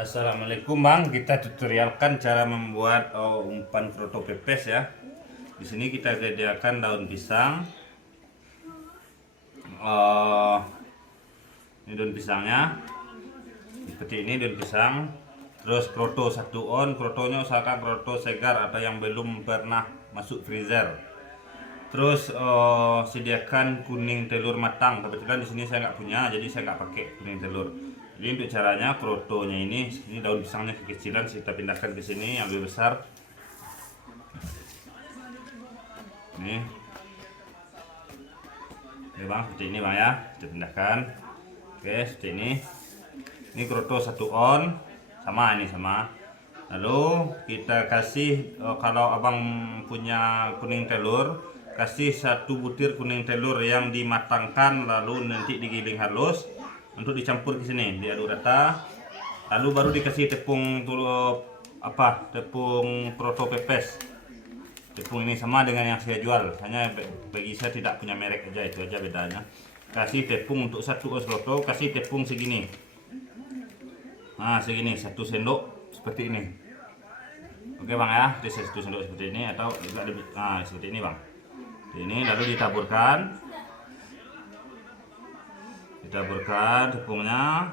Assalamualaikum Bang, kita tutorialkan cara membuat umpan kroto pepes ya. Di sini kita sediakan daun pisang. Eh, ini daun pisangnya. Seperti ini daun pisang. Terus kroto 1 on, krotonya usahakan kroto segar atau yang belum pernah masuk freezer. Terus sediakan kuning telur matang. Kebetulan di sini saya nggak punya, jadi saya nggak pakai kuning telur. Jadi untuk caranya krotonya ini daun pisangnya kekecilan kita pindahkan ke sini yang lebih besar. Ini bang, seperti ini bang ya, kita pindahkan. Oke, seperti ini. Ini kroto 1 on, sama ini sama. Lalu kita kasih kalau abang punya kuning telur, kasih 1 butir kuning telur yang dimatangkan lalu nanti digiling halus untuk dicampur ke sini, diaduk rata. Lalu baru dikasih tepung tepung kroto pepes. Tepung ini sama dengan yang saya jual, hanya bagi saya tidak punya merek aja, itu aja bedanya. Kasih tepung untuk 1 os kroto, kasih tepung segini. Nah, segini 1 sendok seperti ini. Oke bang ya, jadi 1 sendok seperti ini atau juga lebih. Nah, seperti ini bang. Ini lalu ditaburkan tepungnya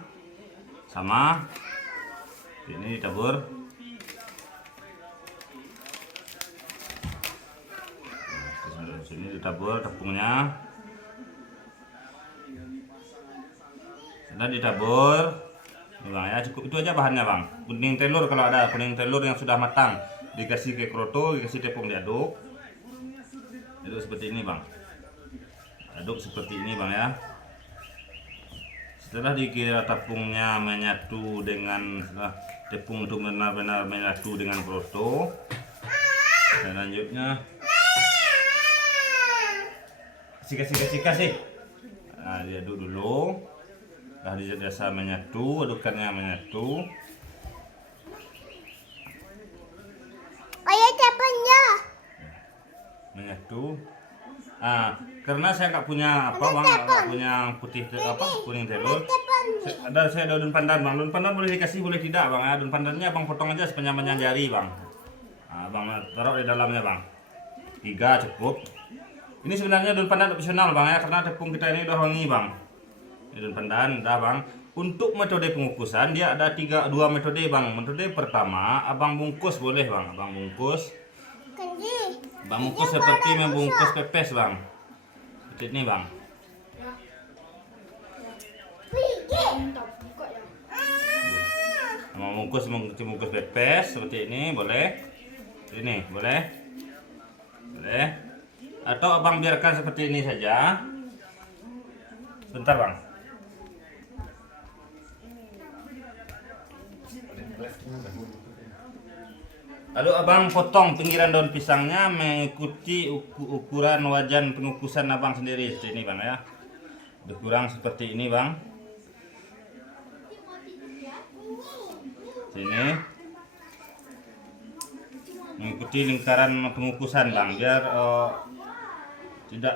sama. Ini ditabur. Nah, sini ditabur tepungnya. Sudah ditabur. Ini bang ya, cukup itu aja bahannya bang. Kuning telur, kalau ada kuning telur yang sudah matang dikasih ke kroto, dikasih tepung, diaduk. Aduk seperti ini bang. Aduk seperti ini bang ya. Setelah dikira tepungnya menyatu dengan tepung itu benar-benar menyatu dengan kroto, selanjutnya kasih. Nah, diaduk dulu. Setelah dirasa menyatu, adukannya menyatu. Karena saya nggak punya bang, nggak punya kuning telur. Saya ada daun pandan bang. Daun pandan boleh dikasih, boleh tidak bang ya. Daun pandannya bang potong aja sepanjang jari bang. Bang taruh di dalamnya bang. 3 cukup. Ini sebenarnya daun pandan opsional bang ya, karena tepung kita ini udah wangi bang. Ini daun pandan dah bang. Untuk metode pengukusan dia ada 2 metode bang. Metode pertama, abang bungkus boleh bang. Abang bungkus seperti membungkus pepes bang. Seperti ini bang. Membungkus pepes seperti ini boleh. Ini boleh. Atau abang biarkan seperti ini saja. Bentar bang. Lalu abang potong pinggiran daun pisangnya mengikuti ukuran wajan pengukusan abang sendiri seperti ini bang ya. Kurang seperti ini bang. Sini mengikuti lingkaran pengukusan bang, biar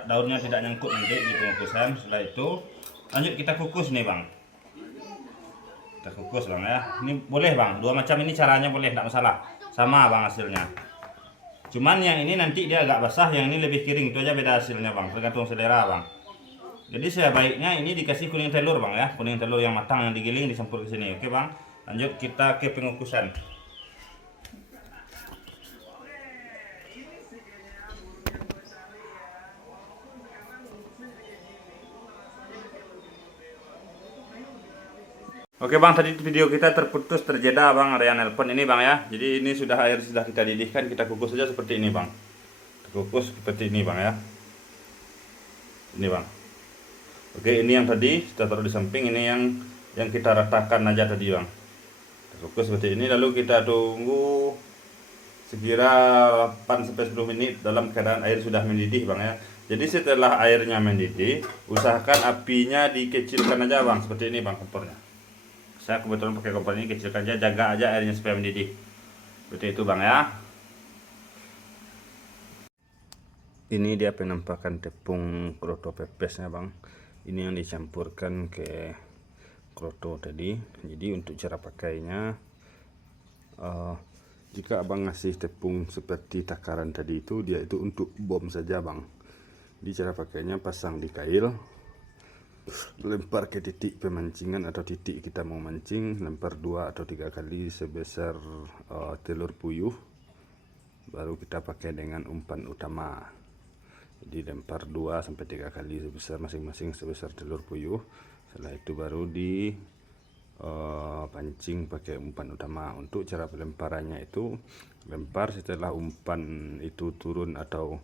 daunnya tidak nyangkut nanti di pengukusan. Setelah itu lanjut kita kukus nih bang. Kita kukus bang ya. Ini boleh bang, 2 macam ini caranya boleh, tidak masalah. Sama bang hasilnya. Cuman yang ini nanti dia agak basah, yang ini lebih kering, itu aja beda hasilnya bang, tergantung selera bang. Jadi sebaiknya ini dikasih kuning telur bang ya, kuning telur yang matang yang digiling dicampur ke sini. Oke bang, lanjut kita ke pengukusan. Oke bang, tadi video kita terputus terjeda bang, ada yang nelpon ini bang ya. Jadi ini air sudah kita didihkan, kita kukus saja seperti ini bang. Kukus seperti ini bang ya. Ini bang. Oke, ini yang tadi kita taruh di samping, ini yang kita ratakan aja tadi bang. Kita kukus seperti ini, lalu kita tunggu sekira 8-10 menit dalam keadaan air sudah mendidih bang ya. Jadi setelah airnya mendidih, usahakan apinya dikecilkan aja bang, seperti ini bang kompornya. Saya kebetulan pakai kompor ini, kecilkan aja, jaga aja airnya supaya mendidih. Seperti itu bang ya. Ini dia penampakan tepung kroto pepesnya bang. Ini yang dicampurkan ke kroto tadi. Jadi untuk cara pakainya, jika abang ngasih tepung seperti takaran tadi itu, dia itu untuk bom saja bang. Di cara pakainya, pasang di kail, lempar ke titik pemancingan atau titik kita mau mancing, lempar 2 atau 3 kali sebesar telur puyuh, baru kita pakai dengan umpan utama. Jadi lempar 2 sampai 3 kali sebesar masing-masing sebesar telur puyuh. Setelah itu baru di pancing pakai umpan utama. Untuk cara pelemparannya itu, lempar setelah umpan itu turun atau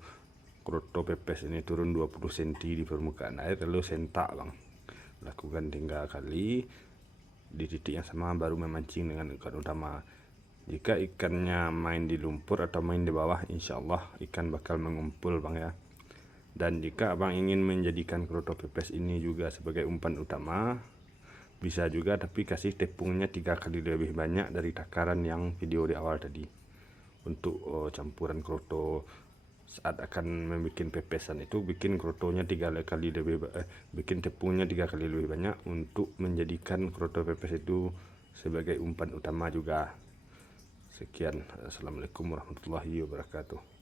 kroto pepes ini turun 20 cm di permukaan air, lalu sentak bang. Lakukan 3 kali di titik yang sama, baru memancing dengan umpan utama. Jika ikannya main di lumpur atau main di bawah, insya Allah ikan bakal mengumpul bang ya. Dan jika abang ingin menjadikan kroto pepes ini juga sebagai umpan utama, bisa juga, tapi kasih tepungnya 3 kali lebih banyak dari takaran yang video di awal tadi. Untuk campuran kroto saat akan membuat pepesan itu, bikin krotonya 3 kali lebih bikin tepungnya 3 kali lebih banyak untuk menjadikan kroto pepes itu sebagai umpan utama juga. Sekian, assalamualaikum warahmatullahi wabarakatuh.